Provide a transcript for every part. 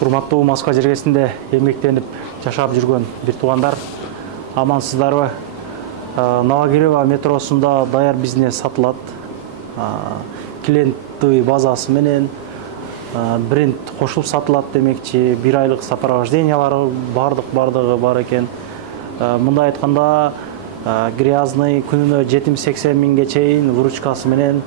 Урматтуу Москва жергесинде эмгектенип жашап жүргөн бир туугандар, амансыздарбы? Новогирево метросунда даяр бизнес сатылат. Клиенттүү базасы менен бренд кошулуп сатылат демекчи. 1 айлык сопровождениялары бардыгы бар экен. Мындай айтканда грязный күнүнө 70-80 миңге чейин выручкасы менен,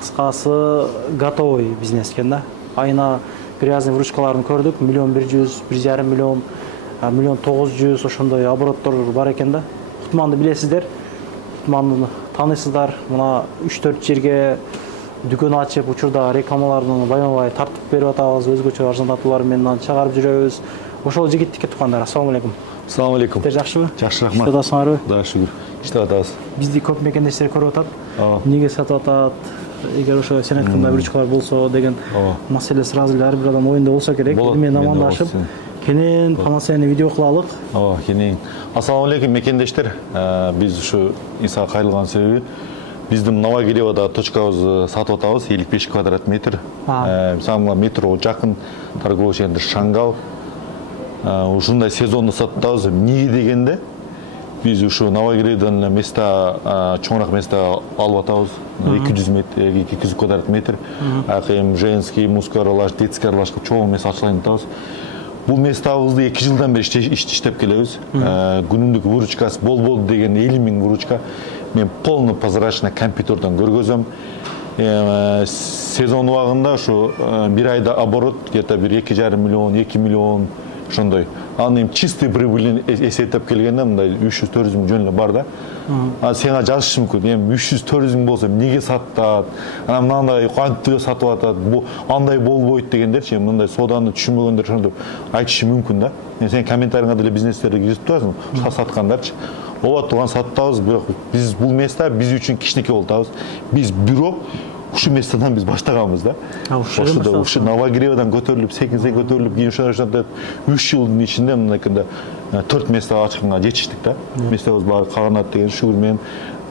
кыскасы готовый бизнес экен да. Айына грязный выручкаларын көрдүк. 1.100.000, 1,5 миллион, 1.900.000 ошондой обороттор бар экен да. Кутманды билесиздер. Кутманды таанысыздар. Мына 3-4 жерге дүкөн ачып, учурда рекламаларын байма-бай тартып берип атабыз. Өзгөчө арзандатуулар менен чыгарып жүрөбүз. Ошол жигиттикке тукандар. Ассаламу алейкум. Ассаламу алейкум. Жакшыбы? Жакшы, рахмат. Иштедасыңарбы? Да, шүгүр. Иштеп атабыз. Бизди көп мекендештер көрүп атат. Эмнеге сатып атат? Эгер ошо сен айткандай выручкалар болсо деген маселе сразу эле ар бир адам оюнда болсо керек. Мен амандашып, кенен панасияны видео кылалык. Кенен. Ассаламу алейкум мекендештер. Биз ушу Исага кайрылган себеби биздин Новогиреводо точкабызды сатып атабыз, 55 квадрат метр. Мисалы метро жакын торговый центр Шангал. Ушундай сезонду сатып атабыз. Эмне дегенде biz uшу Новогиреодон места, чоңураак места алып атабыз. 200 метр, 200 квадрат метр. Акым женский, мужской аралаш, детский аралаш чоң места ачылган атабыз. Бул местабызды 2 жылдан бери иштеп келебиз. Күнүмдүк выручкасы болду деген 50 миң выручка. Мен полный прозрачный компьютердон көргөзөм. Сезон убагында ушу 1 айда оборот где-то 1,5 миллион, 2 миллион ошондой. Анын чистый прибылин эсептеп келгенде мындай 300-400 миң жөн эле бар да. Сага жазышы мүмкүн. Эми 300-400 миң болсо эмнеге сатат? Анан мындай кантип сатып атат? Бул андай болбойт дегендерчи, мындай соданы түшүнбөгөндөр ошондо айтышы мүмкүн да. Сен комментарийңа деле бизнестерге кирип турасың, саткандарчы. Ооба турган сатабыз, бирок биз бул места биз үчүн кичинекей болуп атабыз. Биз бирок ушу местадан биз баштаганбыз да. Ушу Новогиреодон көтөрүлүп, секин көтөрүлүп, кийин ошондой 3 жылдын ичинде мынакында 4 места ачканга жетиштик да. Местабыз бар, каганат деген шүгүр менен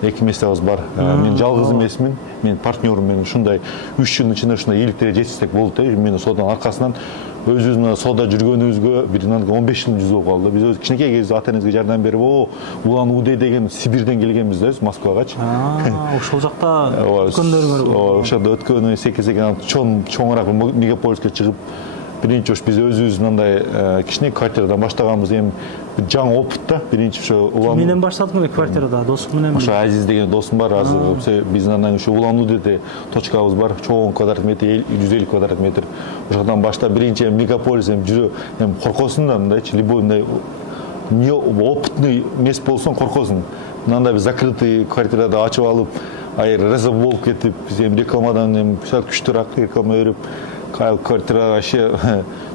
2 местабыз бар. Мен жалгыз эмесмин, мен партнерым менен ушундай 3 жылдын ичинде ушундай ийгиликтерге жетиштик болду да. Мен содан аркасынан өзүбүздүн сода жүргөнүбүзгө бир 15 жыл жүз болуп калды. Биз өз кичинекей кезде ата-энебизге жардам берип, Улан-Удэ деген Сибирден келгенбиз да, Москвагачы. Ошол жакта өткөндөрүңөр бар. Ошондо өткөнү секен чоңураак мегаполиске чыгып, биринчи биз өзүбүз мындай кичине квартирадан баштаганбыз. Эми жаңы опыт да. Биринчи ошо Улан менен баштадым квартирада, досум менен. Ошо Азиз деген досум бар. Азыр биздин андан ошо Улан-Удэде точкабыз бар. Чоң квадрат метр, 150 квадрат метр. Ошодан баштап биринчи мегаполис жүрө, коркосуң да мындайчы, любой мындай не опытный мест болсоң коркосуң. Мындай биз закрытый квартирада ачып алып, реза болуп кетип, биз рекламадан күчтүүрөөк реклама берип, квартира вообще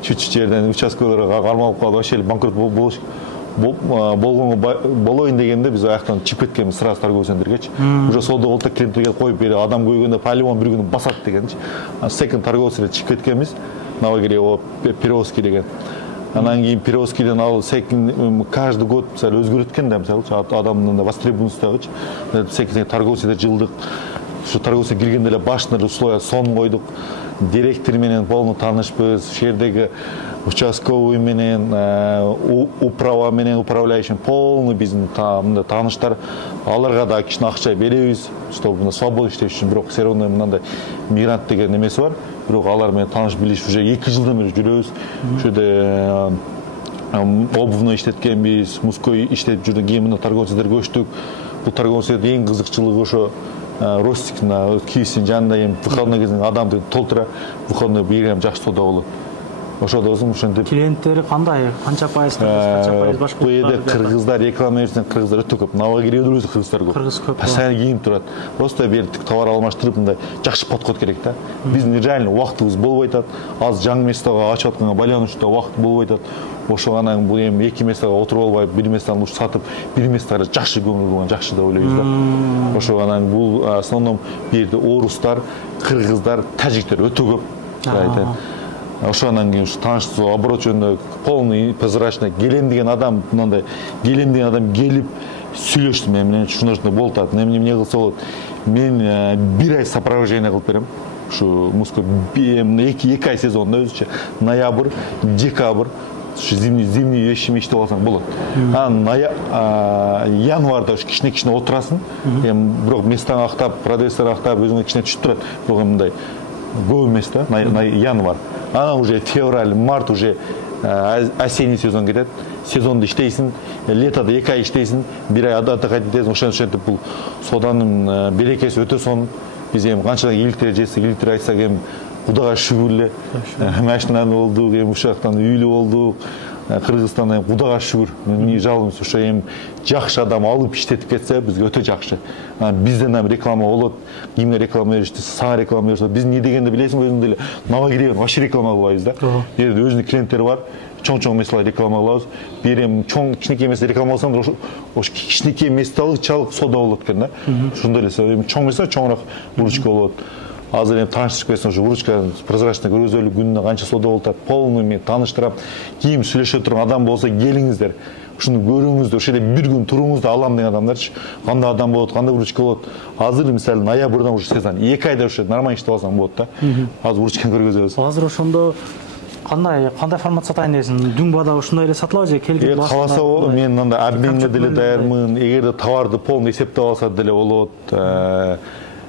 чүчү жерден участкаларга кармалып калып, вообще банкрот болгонго болоюн дегенде биз аяктан чыгып кеткенбиз сразу торговый центргечи. Уже сода болто клиенттерге коюп берип, адам көйгөндө полимон бир күнү басат дегенчи. Секин торговый центрге чыгып кеткенбиз. Новогирево Перовский деген. Анан кийин Перовскийден алып секин каждый год мисалы өзгөрөт экен да, мисалы адамдын востребованностьтагычы. Секин торговый центр жылдык. Ушу торговый центрге киргенде эле башында условия сон койдук. Директор менен полный таанышпыз. Ошол жердеги участковый менен, управа менен, управляющий полный биздин тааныштар. Аларга да кичине акча беребиз, чтобы свободно иштеш үчүн. Бирок все равно мындай мигрант деген эмеси бар. Бирок алар менен тааныш билиш уже 2 жылдан бери жүрөбүз. Ошоде обувной иштеткенбиз, мужской иштеп жүрдүк, кийин мына торговый центрге көчтүк. Бул торговый центрдин эң кызыкчылыгы ошо Ростик на кийисин жанында эми выходной кезинде адамды толтура, выходной бир жакшы сода болот. Ошодосуң ошентип. Клиенттери кандай? Канча пайыз башкалар? Бул жерде кыргыздар реклама берсең, кыргыздар өтө көп. Новогиреодо өзү кыргыздар көп. Кыргыз көп. Постоянно кийинип турат. Просто бертик товар алмаштырып, мындай жакшы подход керек да. Биздин реально убактыбыз болбой атат. Азыр жаңы местага ачып атканга байланыштуу убакыт болбой атат. Ошо анан бул эми 2 местага отуруп албай, 1 местаны сатып, 1 местага жакшы көңүл болгон, жакшы деп ойлойбуз да. Ошо анан бул основном бу жерде орустар, кыргыздар, тажиктер өтө көп. Ошондан кийин тааныштуу оборот жөнүндө полный прозрачный келем деген адам, мындай келем деген адам келип сүйлөштү мен менен ушундай болуп атат. Эмне кылса болот? Мен 1 ай сопровождение кылып берем. Şu Moskva iki ay сезонда өзүчө ноябрь, декабрь зимний ешим иште болсаң болот. Январда кичине отурасың, бирок местаң актап, продюсер актап, өзүңө кичине түшүп турат. Бирок мындай көп эмес да, январь. Анан уже февраль, март уже осенний сезон кетет. Сезонду иштейсиң, летода 2 ай иштейсиң, 1 ай отдыхать этесиң, ошентип бул соданын берекеси өтө сонун. Биз эми канчалык иликтер жесек, иликтер айтсак эми Кудайга шүгүр эле. Машинаны болдук, эми ушактан үйлүү болдук. Кыргызстандан Кудайга шүгүр. Эмне жалыбыз ошо эми жакшы адам алып иштетип кетсе, бизге өтө жакшы. Бизден эми реклама болот, кимге реклама беришти, сага реклама беришти. Биз эмне дегенди билесиңби, өзүң деле Новогребен вообще реклама кылбайбыз да. Бул жерде өзүнүн клиенттери бар. Чоң меселер реклама кылабыз. Берем чоң кичинекей месел реклама кылсаң, ошо кичинекей меселчалык сода болот экен да. Ошондой эле чоң месел чоңураак выручка болот. Азыр эми тааныштырып кетсең, ошо выручка прозрачный көргөзөлү күнүнө канча сода болуп атат, полный мен тааныштырам. Ким сүйлөшө турган адам болсо келиңиздер. Ушуну көрүңүздөр, ошол жерде бир күн туруңуз да алам деген адамдарчы. Кандай адам болот, кандай выручка болот. Азыр мисалы ноябрдан уже сезон, 2 айда ошо нормально иштеп алсаң болот да. Азыр выручканы көргөзөбүз. Азыр ошондо кандай формат сатайын дейсиң? Дүңбада ушундай эле сатылабы же келген башында? Каласа мен мындай обменге деле даярмын. Эгерде товарды полный эсептеп алса деле болот.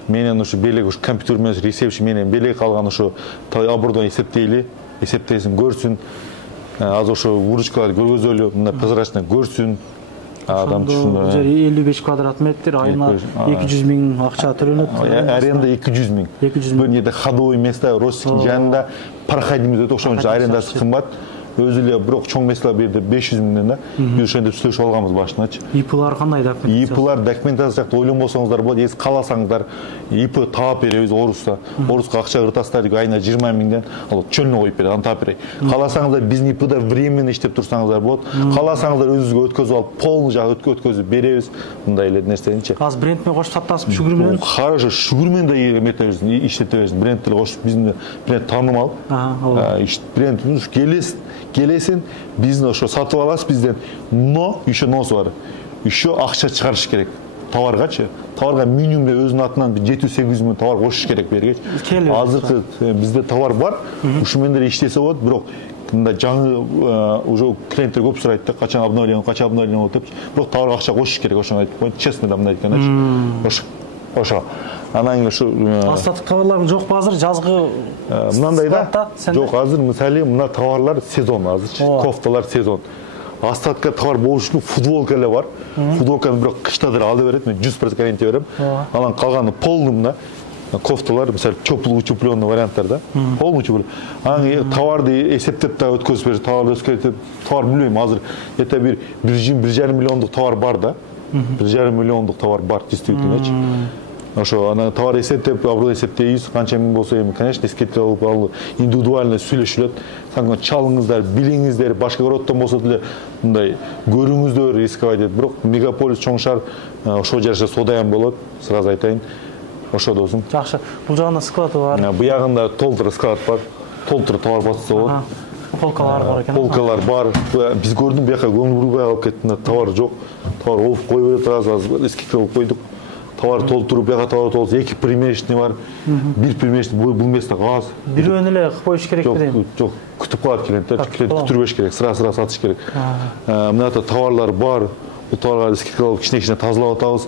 Менен ушу белек ушу компьютер менен ресепшн менен белек калган ушу абурдан эсептейли, эсептесин көрсүн. Азыр ошо выручкалар көргөзөлү, мындай прозрачный көрсүн. Адам түшүнө. 55 квадрат метр, айына 200 миң акча төлөнөт. Аренда 200 миң. Бир жерде ходовой место, Российский жанында проходимый өтө ошон үчүн арендасы кымбат. Өзү эле бирок чоң меселер берди 500 миңден да. Биз ошентип сүйлөшүп алганбыз башындачы. ИПлар кандай документ? ИПлар документация жакта ойлонбосоңуздар болот. Эс каласаңдар, ИП таап беребиз Оруста. Оруска акча кыртастар айына 20 миңден, ал чөлүнө коюп берет, аны таап берет. Каласаңыздар биздин ИПда временно иштеп турсаңыздар болот. Каласаңыздар өзүңүзгө өткөзүп алып, полный жагы өткөзүп беребиз. Мындай эле нерсеничи. Азыр бренд менен кошуп сатасызбы, шүгүр менен? Хорошо, шүгүр менен да эметебиз, иштетебиз. Бренд деле кошуп биздин бренд таанымал. Бренд келесин, биздин ошо сатып аласыз бизден, но еще носу бар. Еще акча чыгарыш керек. Товаргачы. Товарга минимум өзүнүн атынан 700-800 миң товар кошуш керек бергеч. Азыркы бизде товар бар, ушу менен деле иштесе болот, бирок мындай жаңы уже клиенттер көп сурайт да, качан обновление болот деп. Бирок товарга акча кошуш керек, ошону айтып коеюн. Честно да мындай экен. Ошо. Анан кийин ушу астатык товарларың жокпу азыр жазгы? Мындай да. Жок, азыр мисалы мына товарлар сезон азырчы. Кофталар сезон. Астатка товар болуш үчүн футболка эле бар. Футболканы бирок кышта деле ала берет, мен 100% гарантия берем. Анан калганы полный мына кофталар, мисалы теплый утепленный варианттар да. Полный утепленный. Анан товарды эсептеп да өткөзүп берет, товарды өткөзүп, товар билбейм, азыр эте бир 1,5 миллиондук товар бар да. 1,5 миллиондук товар бар, действительно. Ошо ана товар эсептеп, аброй эсептейбиз, канча миң болсо эми, конечно, эскертип алып, индивидуально сүйлөшүлөт. Саңга чалыңыздар, билиңиздер, башка городдон болсо деле мындай көрүңүздөр, рисковать этип, бирок мегаполис чоң шаар, ошол жерде содаян болот, сразу айтайын. Ошо досум. Жакшы. Бул жагында склады бар. Буягында толтур склад бар. Толтур товар басса болот. Полкалар бар экен. Полкалар бар. Биз көрдүм, буяка көңүл бурбай алып кеттим, товар жок. Товар оф коюп берет, азыр эскертип алып койдук. Товар толтуруп, буяка товар толтуруп, 2 примерочный бар. 1 примерочный бул месте аз. Бирөөнү эле коюш керекпи дейм? Жок, күтүп калат клиенттер, күтүрбөш керек, сыра сатыш керек. Мына товарлар бар. Бул товарларды эскертип алып, кичине тазалап атабыз.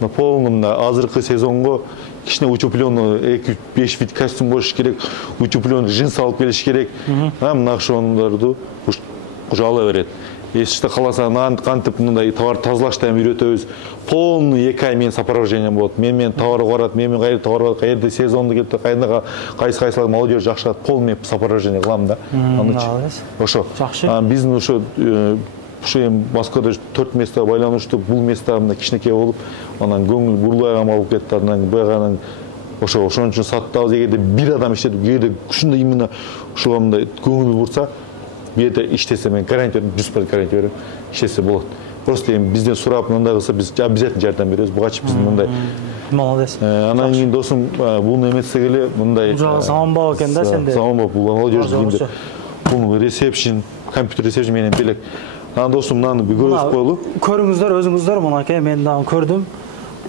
На полном азыркы сезонго кичине утепленный 2-5 вид костюм болуш керек, утепленный джинс алып келиш керек. Мына ошондорду уже ала берет. Если каласаң, кантип мындай товар тазалашты эми үйрөтөбүз. Полный 2 ай менен сопровождение болот. Мен товар барат, мен кайда товар барат, кайда сезонду келип, кайсылар молодежь жакшы полный сопровождение кылам да. Ошо. Биздин ошо эми Москвада 4 место байланышты, бул место мына кичинекей болуп, анан көңүл бурлай алып кетти, анан буяган ошо ошон үчүн саттабыз. Эгерде бир адам иштетип, эгерде ушундай именно ушуга мындай көңүл бурса, бу жерде иштесе мен гарантия берем, 100% гарантия берем, иштесе болот. Просто эми бизден сурап мындай кылса биз обязательно жардам беребиз. Бугачы биздин мындай. Молодец. Анан кийин досум буну эметсек эле мындай. Бул жагы заманбап экен да сенде. Заманбап, бул молодежь кийимдер. Бул ресепшн, компьютер ресепшн менен белек. Анан досум мынаны көрүп коелу. Көрүңүздөр өзүңүздөр, мынакей мен дагы көрдүм.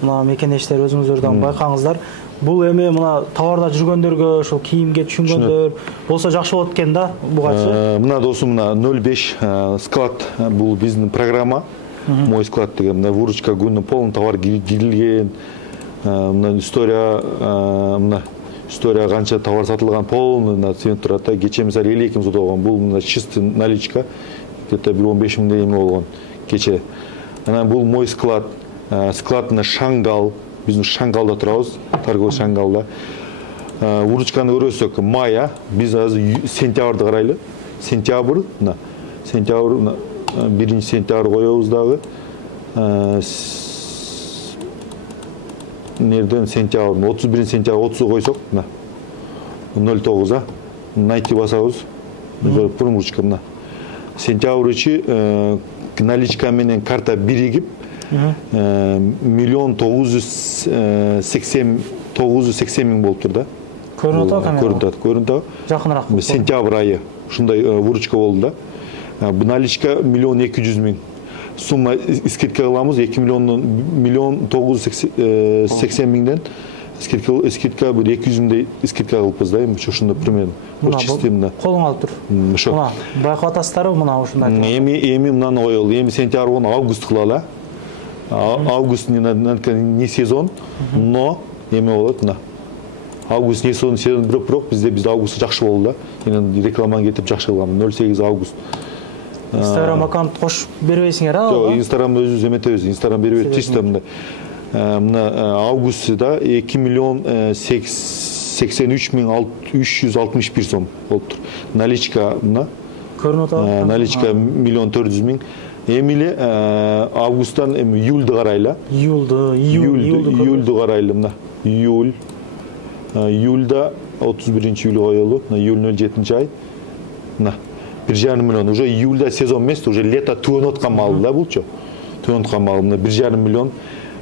Мына мекенештер өзүңүздөр дагы байкаңыздар. Бул эми мына товарда жүргөндөргө, ошол кийимге түшүнгөндөр болсо жакшы болот экен да, бугачы. Мына досум, мына 05 склад, бул биздин программа. Мой склад деген мына выручка күнү полный товар кирилген. Мына история канча товар сатылган полный мына цвет турат да. Кече мисалы 52 миң сот болгон. Бул мына чистый наличка. Где-то 15 миңдей эме болгон кече. Анан бул мой склад. Склад мына Шангал. Биздин Шангалда турабыз, торговый Шангалда. Выручканы көрөсөк, мая, биз азыр сентябрды карайлы. Сентябрь, мына сентябрь, 1 сентябрь коебуз дагы. Нерден сентябрь, 31 сентябрь 30 койсок, мына 09 найти басабыз. Выручка мына. Сентябрь ичи наличка менен карта биригип 1.980 миң болуп тур да. Көрүнүп атат камера. Көрүнүп атат. Жакыныраак. Сентябрь айы ушундай выручка болду да. Бу наличка 1.200 миң. Сумма скидка кыламыз 2 миллион 980 миңден скидка бир 200 миңдей скидка кылыппыз да. Эми ушундай примерно. Чистый мына. Колуң алып тур. Мына байкап атасыздарбы мына ушундай. Эми мынаны коелу. Эми сентябрь август кылалы. Август не сезон, но эме болот мына. Август не сезон, бирок бизде август жакшы болду да. Эми рекламаны кетип жакшы кылгам. 08 август. Инстаграм аккаунт кошуп бербейсиңер, а? Жок, Инстаграм өзүбүз эметебиз. Инстаграм бербейт, чисто мында. Мына августта 2 миллион 83 миң 361 сом болуптур. Наличка мына. Көрүнүп атат. Наличка 1 миллион 400 миң. Эмили августтан июльды карайлы. Июльды карайлы мына. Июльда 31 июль коелу. Июль 07 ай. Мына 1,5 миллион. Уже июльда сезон эмес, уже лето төнүп аткан мал да булчу. Төнүп аткан мал мына 1,5 миллион.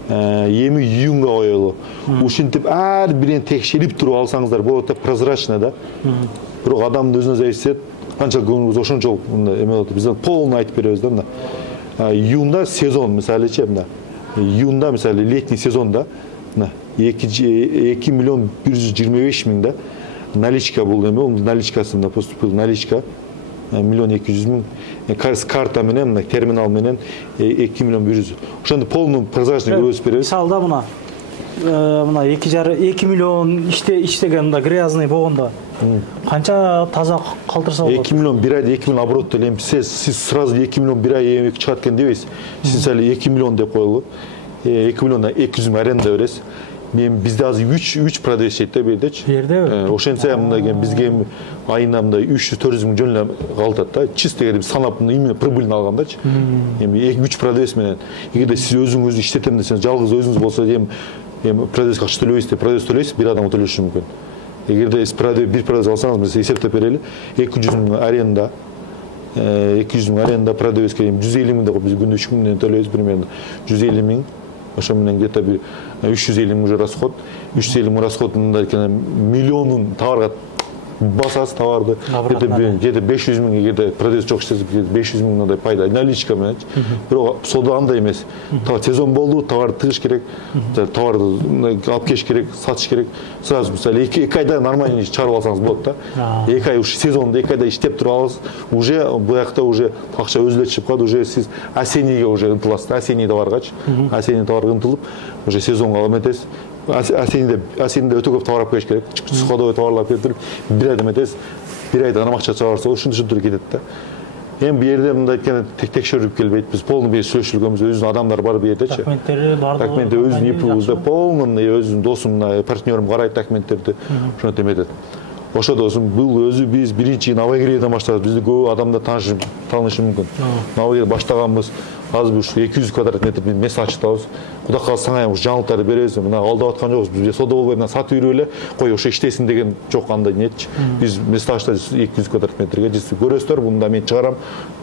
Эми июнга коелу. Ушинтип ар бирин текшерип туруп алсаңыздар болот да, прозрачно да. Бирок адамдын өзүнө зависит. Канча көңүлүбүз ошончолук эме болот. Биз полный айтып беребиз да мына. Июнда сезон мисалычы мына. Июнда мисалы летний сезонда мына 2 миллион 125 миң да наличка бул эме, наличкасы мына поступил наличка 1 миллион 200 миң. Карта менен мына терминал менен 2 миллион 100. Ошондо полный прозрачный көрсөтүп беребиз. Мисалда мына 2 миллион иштеген мында грязный болгондо канча таза калтырса болот? 2 миллион бир айда 2 миллион оборот делем. Сиз сразу 2 миллион бир ай чыгат экен дебейсиз. Сиз эле 2 миллион деп коелу. 2 миллионда 200 миң аренда бересиз. Бизде азыр 3 продавец чейт да бердечи. Бердеби? Ошентсе мындай бизге айына мындай 300-400 миң жөн эле калтат да. Чисто биз санап именно прибыльно алгандачы. Эми 3 продавец менен эгерде сиз өзүңүз иштетем десеңиз, жалгыз өзүңүз болсо эми продавец акча төлөбөйсүз деп продавец төлөйсүз, бир адам төлөшү мүмкүн. Эгерде сиз бир продавец алсаңыз, мисалы эсептеп берели, 200 миң аренда 200 миң аренда продавецке 150 миң деп биз күндө 3 миңден төлөйбүз примерно. 150 миң. Ошо менен где-то 350 миң уже расход. 350 миң расход мындай экен, миллионун товарга басасыз товарды. Где-то 500 миң эгерде продавец жок иштесе 500 миң мындай пайда наличка менен. Бирок соода андай эмес. Сезон болду, товарды тыгыш керек, товарды алып келиш керек, сатыш керек. Сразу мисалы 2 айда нормально чыгарып алсаңыз болот да. 2 ай уж сезонда 2 айда иштеп туруп аласыз. Уже буякта уже акча өзү эле чыгып калат, уже сиз осеннийге уже ынтыласыз. Осенний товаргачы. Осенний товарга ынтылып, уже сезонго эметесиз. Осенийде өтө көп товар алып келиш керек. Сходовой товарлар келтирип, бир айда эметесиз. Бир айда анан акча чыгарса, ушинтип кетет да. Эми бу жерде мындай экен текшерүп келбейт. Биз полный бир сүйлөшүлгөнбүз, өзүнүн адамдар бар бу жердечи. Документтери бардыгы. Документтер өзүнүн ИПУбузда полный, өзүнүн досум, партнерим карайт документтерди. Ошентип эметет. Ошо досум, бул өзү биз биринчи Новогревден баштадык. Бизди көп адамдар таанышы мүмкүн. Новогрев баштаганбыз. Азыр ушу 200 квадрат метр место ачтабыз. Кудай кааласа саңай ушу жаңылыктарды беребиз. Мына алдап аткан жокпуз. Бизге сода болбой мына сатып үйрөп эле, кой ошо иштесин деген жок андай нетчи. Биз место ачтабыз 200 квадрат метрге. Сиз көрөсүздөр, мында мен чыгарам.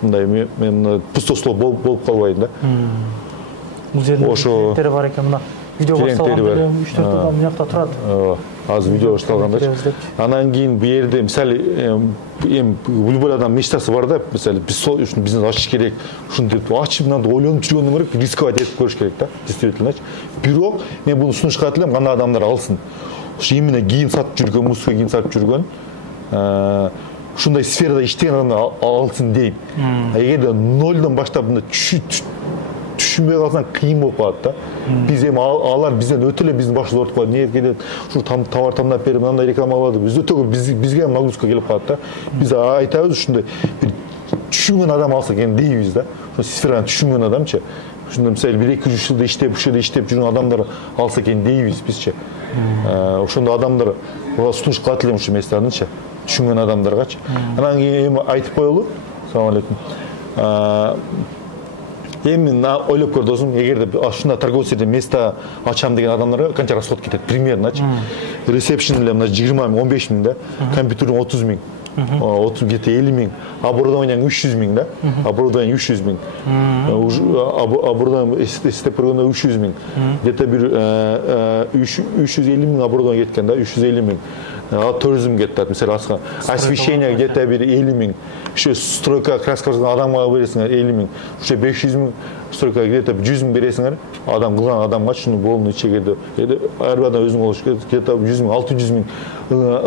Мындай мен пустослов болуп калбайын да. Бул жерде клиенттери бар экен мына. Видео башталганда 3-4 адам мынакта турат. Азыр видео башталганда. Анан кийин бу жерде мисалы любой адам мечтасы бар да, мисалы биз сол үчүн бизнес ачыш керек, ушинтип ачып мындай ойлонуп жүргөндөн көрө рисковать этип көрүш керек да, действительно. Бирок мен буну сунуш кылат элем, кандай адамдар алсын. ушу именно кийим сатып жүргөн, музыка кийим сатып жүргөн ушундай сферада иштеген адамдар алсын дейм. Эгерде нолдон баштап мында түшүнбөй калсаң кыйын болуп калат да. Биз эми алар бизден өтө эле биздин башыбызга отуп калат. Эмне келет? Ушу товар тандап берип, мындай реклама кылып, биз өтө көп бизге нагрузка келип калат да. Биз айтабыз ушундай бир түшүнгөн адам алса экен дейбиз да. Ошо сфераны түшүнгөн адамчы. Ушундай мисалы 1-2 жылда иштеп, ушул жерде иштеп жүргөн адамдар алса экен дейбиз бизчи. Ошондо адамдар сунуш кылат элем ушул местанычы. Түшүнгөн адамдаргачы. Анан кийин эми айтып коелу. Салам алейкум. Эми ойлоп көр досум, эгерде ушундай торговый место ачам деген адамдарга канча расход кетет примерночу. Ресепшн эле мына 20 миң, 15 миң да, компьютердин 30 миң. 30 где-то 50 миң, оборудованияң 300 миң да, оборудование 300 миң, оборудование эстеп көргөндө 300 миң, где-то бир 350 миң оборудование кеткен да, 350 миң, 400 миң кетти, мисалы освещение где-то бир 50 миң, ошо стройка краска адамга бересиңер 50 миң, ошо 500 миң стройка где-то 100 миң бересиңер, адам кылган адамга чуну болну ичегерде, ар бир адам өзүң болуш керек, где-то 100 миң, 600 миң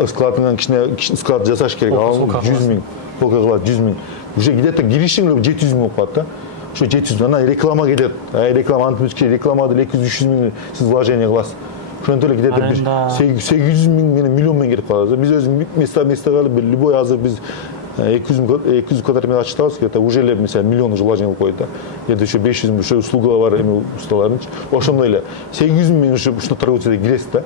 складынан кичине склад жасаш керек, 100 миң, полка кылат 100 миң, уже где-то киришиң 700 миң болуп калат да. Ошо 700 миң, анан реклама кетет, реклама антибиотик, рекламада 200-300 миң сиз вложение кыласыз. Ошондой эле где-то 800 миң менен миллион миң кетип калат. Биз өзү места кылып, любой азыр биз 200 квадрат метр ачтабыз, где-то уже эле мисалы миллион вложение кылып коет да. Где-то еще 500 миң ошо услуга бар эми усталарынчы. Ошондой эле 800 миң ушул торговцияда киресиз да.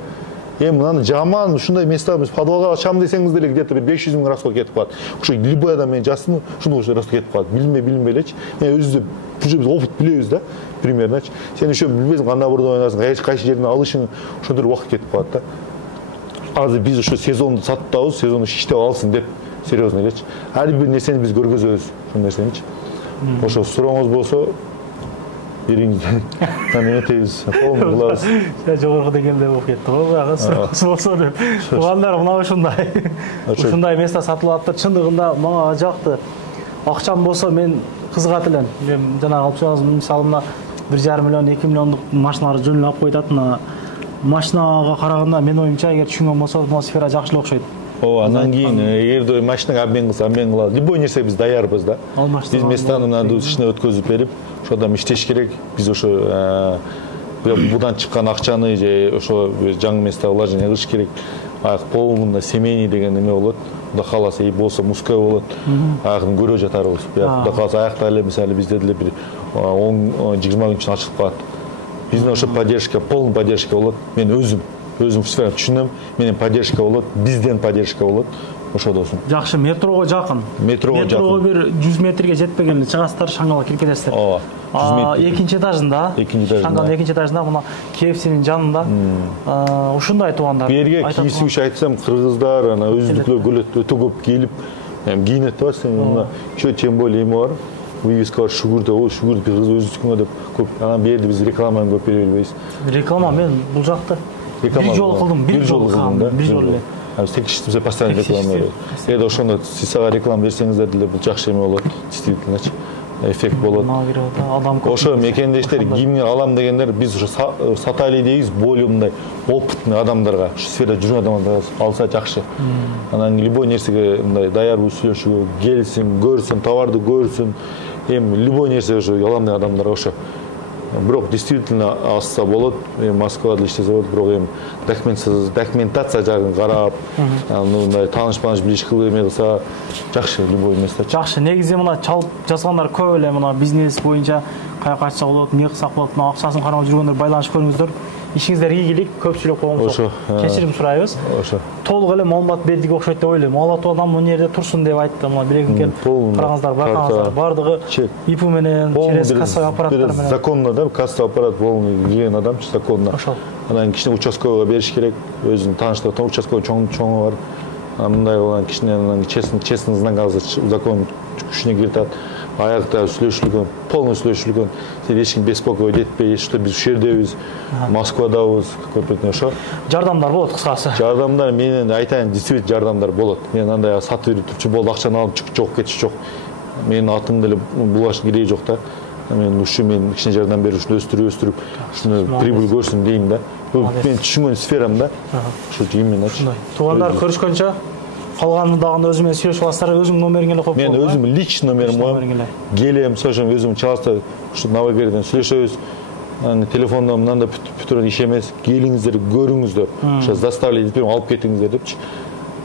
Эми мынаны жаман ушундай места биз подвалга ачам десеңиз деле где-то 500 миң расход кетип калат. Ошо любой адам менен жазсын, ушундай расход кетип калат. Билинбей элечи. Өзүбүз уже биз опыт билебиз да. Примерночу. Сен еще билбейсиң кандай оборудование, кайсы жерден алышың, ошондой убакыт кетип калат да. Азыр биз ошо сезонду сатып, сезонду иштеп алсын деп серьезно элечи. Ар бир нерсени биз көргөзөбүз, ошол нерсеничи. Ошо сурооңуз болсо бериңиз. Эметебиз, полный кылабыз. Жогорку деңгээлде болуп кетти го баягы сурооңуз болсо деп. Туугандар мына ушундай место сатылып атты. Чындыгында мага жакты. Акчам болсо мен кызыгат элем. Мен жанагы алып чыгабыз, мисалы мына 1,5 миллион, 2 миллиондук машиналар жөнүнө алып коюп атат. Машинага караганда мен оюмча эгер түшүнгөн болсо, бул сфера жакшы эле окшойт. Анан кийин эгерде машинага обмен кылса, любой нерсе биз даярбыз да. Биз местаны мына ичине өткөзүп берип, ошодон иштеш керек. Биз ошо будан чыккан акчаны же ошо жаңы место вложение кылыш керек. Полный семейный деген эме болот. Кудай кааласа болсо музыка болот. Аягын көрө жатарбыз. Кудай кааласа аякта эле мисалы бизде деле бир 10-20 күн үчүн ачылып калат. Биздин ошо поддержка, полный поддержка болот. Мен өзүм сфера түшүнөм. Менин поддержка болот, бизден поддержка болот. Ошо досум. Жакшы, метрого жакын. Метрого бир 100 метрге жетпеген чыгасыздар, Шаңгалга кирип кетесиздер. Ооба. Экинчи этажында. Шаңгалдын экинчи этажында мына KFC'нин жанында. Ушундай туугандар. Берге кийсүүч айтсам, кыргыздар ана өзүндүклөр өтө көп келип, кийинет да, сен мына еще тем более эме бар. Вывеска бар, шугурда, шугур кыргыз өзүнүкүнгө деп көп. Анан берди биз рекламаны көп бере бербейбиз. Реклама мен бул жакта бир жолу кылдым, бир жолу эле. Текшиштимсе постоянно реклама берет. Эгерде ошондо сиз сага реклама берсеңиздер деле бул жакшы эме болот. Действительно, эффект болот. Ошо мекендештер кийимди алам дегендер биз ошо сатали дейбиз, более мындай опытный адамдарга, ушу сферада жүргөн адамдарга алса жакшы. Анан любой нерсеге мындай даярбыз сүйлөшүүгө, келсин, көрсүн, товарды көрсүн. Эми любой нерсе ошо алам деген адамдарга ошо. Бирок действительно алса болот, Москвада иштесе болот, бирок эми документация жагын карап, мындай тааныш билиш кылып эме кылса жакшы любой место. Жакшы, негизи мына чалып жазгандар көп эле, мына бизнес боюнча каяка ачсак болот, эмне кылсак болот, мына акчасын карап жүргөндөр байланышып көрүңүздөр. Ишиңиздер ийгилик, көпчүлүк коомчу кечирим сурайбыз. Ошо. Толук эле маалымат бердик окшойт деп ойлойм. Алатуу адам бул жерде турсун деп айтты. Мына бир эки келип караңыздар, байкаңыздар. Бардыгы ИПУ менен, через кассовый аппараттар менен. Законно да, кассовый аппарат полный кирген адам, законно. Ошол. Анан кичине участковыйга бериш керек. Өзүнүн тааныштыгы, участковый чоңу бар. Мындай болгон кичине честный знак закон күчүнө кирет. Аякта сүйлөшүлгөн, полный сүйлөшүлгөн. Сен эч ким беспокоить этпей, что биз ушул жердебиз, Москвадабыз, көпөтүн ошо. Жардамдар болот кыскасы. Жардамдар менен айтайын, действительно жардамдар болот. Мен андай сатып берип турчу болду, акчаны алып чыгып кетчү жок. Менин атым деле булаш кереги жок да. мен ушу мен кичине жардам берип ушуну өстүрүп ушуну прибыль көрсүн дейм да. Бул мен түшүнгөн сферам да. Ошо именно. Туугандар көрүшкөнчө калганын дагы өзү менен сүйлөшүп аласыздар, өзүңдүн номериңе эле коюп Мен өзүм личный номерим бар. Келем, сошо өзүм чалса ушу Новогерден сүйлөшөбүз. Телефондо мындай бүтүрөн иш эмес. Келиңиздер, көрүңүздөр. Ошо заставлять этип алып кетиңиздер депчи.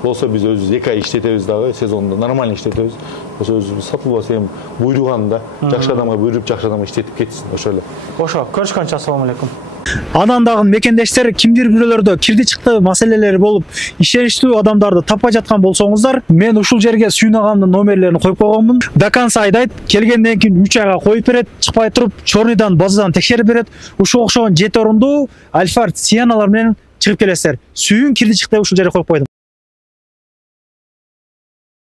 Болсо биз өзүбүз 2 ай иштетебиз дагы, сезондо нормально иштетебиз. Ошо өзүбүз сатылбаса эми буйруганда жакшы адамга буйруп, жакшы адамга иштетип кетсин, ошо эле. Ошо, көрүшкөнчө ассалам алейкум. Анан дагы мекендештер кимдир бирөөлөрдө кирди чыкты маселелери болуп, ишеничтүү адамдарды таппай жаткан болсоңуздар, мен ушул жерге Сүйүн агамдын номерлерин коюп койгонмун. До конца айдайт, келгенден кийин 3 айга коюп берет, чыкпай туруп, чорныйдан, базадан текшерип берет. Ушул окшогон 7 орундуу Альфард Сианалар менен чыгып келесиздер. Сүйүн кирди чыкты ушул жерге коюп койдум.